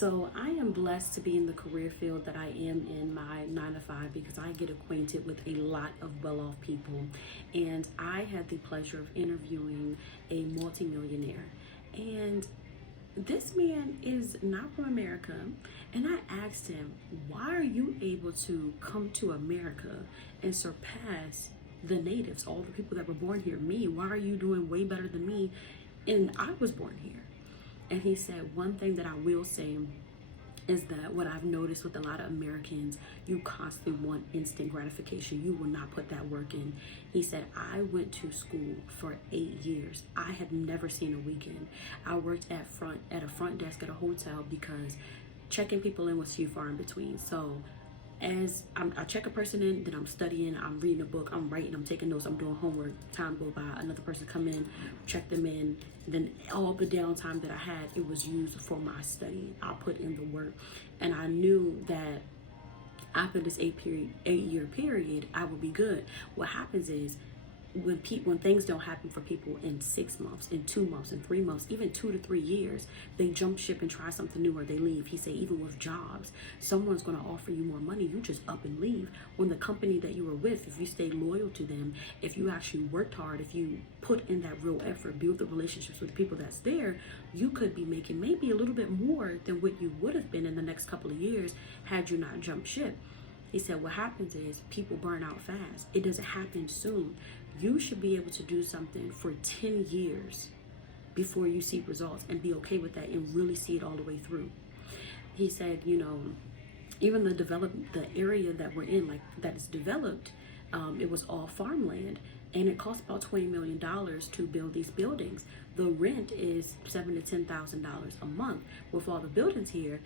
So I am blessed to be in the career field that I am in my 9 to 5 because I get acquainted with a lot of well-off people. And I had the pleasure of interviewing a multimillionaire. And this man is not from America. And I asked him, why are you able to come to America and surpass the natives, all the people that were born here? Me, why are you doing way better than me? And I was born here. And he said, one thing that I will say is that what I've noticed with a lot of Americans, you constantly want instant gratification. You will not put that work in. He said, I went to school for 8 years. I had never seen a weekend. I worked at a front desk at a hotel because checking people in was few far in between. So I check a person in, then I'm studying, I'm reading a book, I'm writing, I'm taking notes, I'm doing homework. Time go by, another person come in, check them in. Then all the downtime that I had, it was used for my study. I put in the work, and I knew that after this 8 year period, I would be good. What happens is when things don't happen for people in 6 months, in 2 months, in 3 months, even 2 to 3 years, they jump ship and try something new or they leave. He said, even with jobs, someone's going to offer you more money. You just up and leave. When the company that you were with, if you stay loyal to them, if you actually worked hard, if you put in that real effort, build the relationships with the people that's there, you could be making maybe a little bit more than what you would have been in the next couple of years had you not jumped ship. He said, what happens is people burn out fast. It doesn't happen soon. You should be able to do something for 10 years before you see results and be okay with that and really see it all the way through. He said, even the area that we're in, like that is developed, it was all farmland, and it cost about $20 million to build these buildings. The rent is $7,000 to $10,000 a month. With all the buildings here,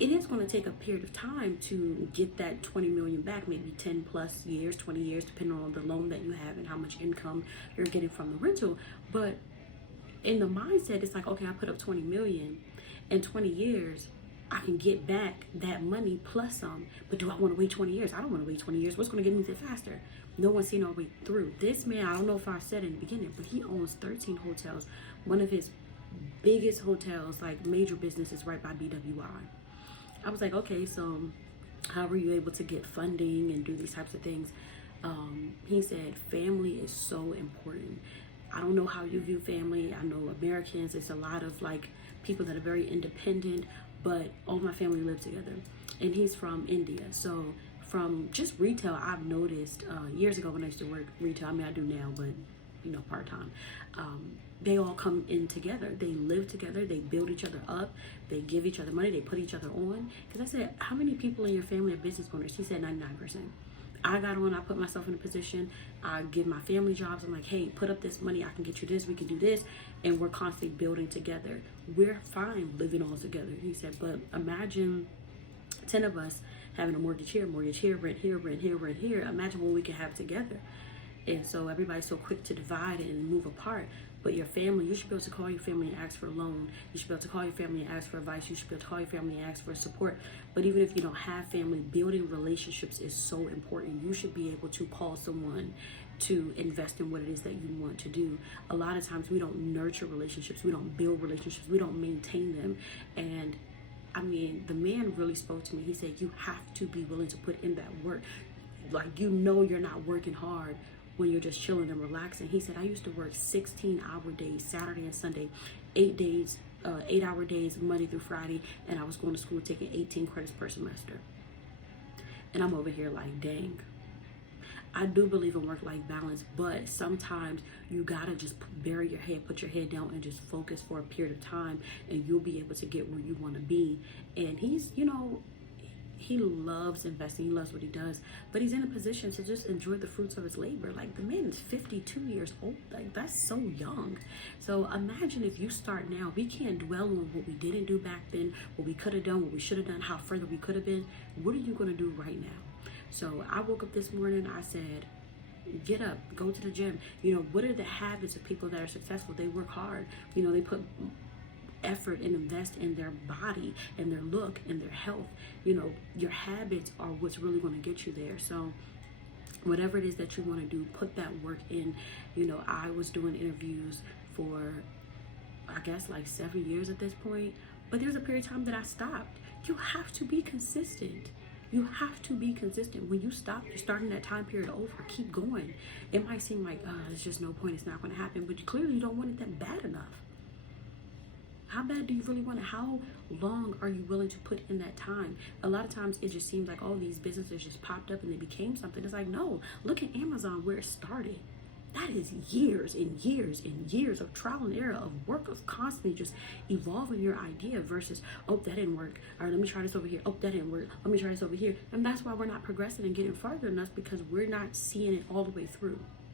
it is going to take a period of time to get that 20 million back, maybe 10 plus years, 20 years, depending on the loan that you have and how much income you're getting from the rental. But in the mindset, it's like, okay, I put up 20 million in 20 years. I can get back that money plus some, but do I want to wait 20 years? I don't want to wait 20 years. What's going to get me there faster? No one's seen our way through. This man, I don't know if I said in the beginning, but he owns 13 hotels. One of his biggest hotels, like major businesses, right by BWI. I was like, okay, so how were you able to get funding and do these types of things? He said, family is so important. I don't know how you view family. I know Americans, it's a lot of like people that are very independent, but all my family live together. And he's from India. So from just retail, I've noticed years ago when I used to work retail, I mean, I do now, but part-time, they all come in together. They live together. They build each other up. They give each other money. They put each other on. Because I said, how many people in your family are business owners? He said 99%. I got on. I put myself in a position. I give my family jobs. I'm like, hey, put up this money. I can get you this. We can do this. And we're constantly building together. We're fine living all together. He said, but imagine 10 of us having a mortgage here, rent here, rent here, rent here. Imagine what we could have together. And so everybody's so quick to divide and move apart. But your family, you should be able to call your family and ask for a loan. You should be able to call your family and ask for advice. You should be able to call your family and ask for support. But even if you don't have family, building relationships is so important. You should be able to call someone to invest in what it is that you want to do. A lot of times we don't nurture relationships. We don't build relationships. We don't maintain them. And I mean, the man really spoke to me. He said, you have to be willing to put in that work. Like, you're not working hard when you're just chilling and relaxing. He said, I used to work 16-hour days, Saturday and Sunday, 8-hour days, Monday through Friday, and I was going to school taking 18 credits per semester. And I'm over here like, dang. I do believe in work-life balance, but sometimes you gotta just bury your head, put your head down, and just focus for a period of time, and you'll be able to get where you want to be. And he's, he loves investing. He loves what he does, but he's in a position to just enjoy the fruits of his labor. Like, the man is 52 years old. Like, that's so young. So imagine if you start now. We can't dwell on what we didn't do back then, what we could have done, what we should have done, how further we could have been. What are you going to do right now? So I woke up this morning. I said, get up, go to the gym. What are the habits of people that are successful? They work hard. They put effort and invest in their body and their look and their health. Your habits are what's really going to get you there. So whatever it is that you want to do, put that work in. I was doing interviews for, I guess, like 7 years at this point, But there's a period of time that I stopped. You have to be consistent. You have to be consistent. When you stop, you're starting that time period over. Keep going. It might seem like, there's just no point. It's not going to happen. But you clearly don't want it that bad enough. How bad do you really want it? How long are you willing to put in that time? A lot of times it just seems like all these businesses just popped up and they became something. It's like, no, look at Amazon where it started. That is years and years and years of trial and error, of work, of constantly just evolving your idea versus, oh, that didn't work. All right, let me try this over here. Oh, that didn't work. Let me try this over here. And that's why we're not progressing and getting farther enough, because we're not seeing it all the way through.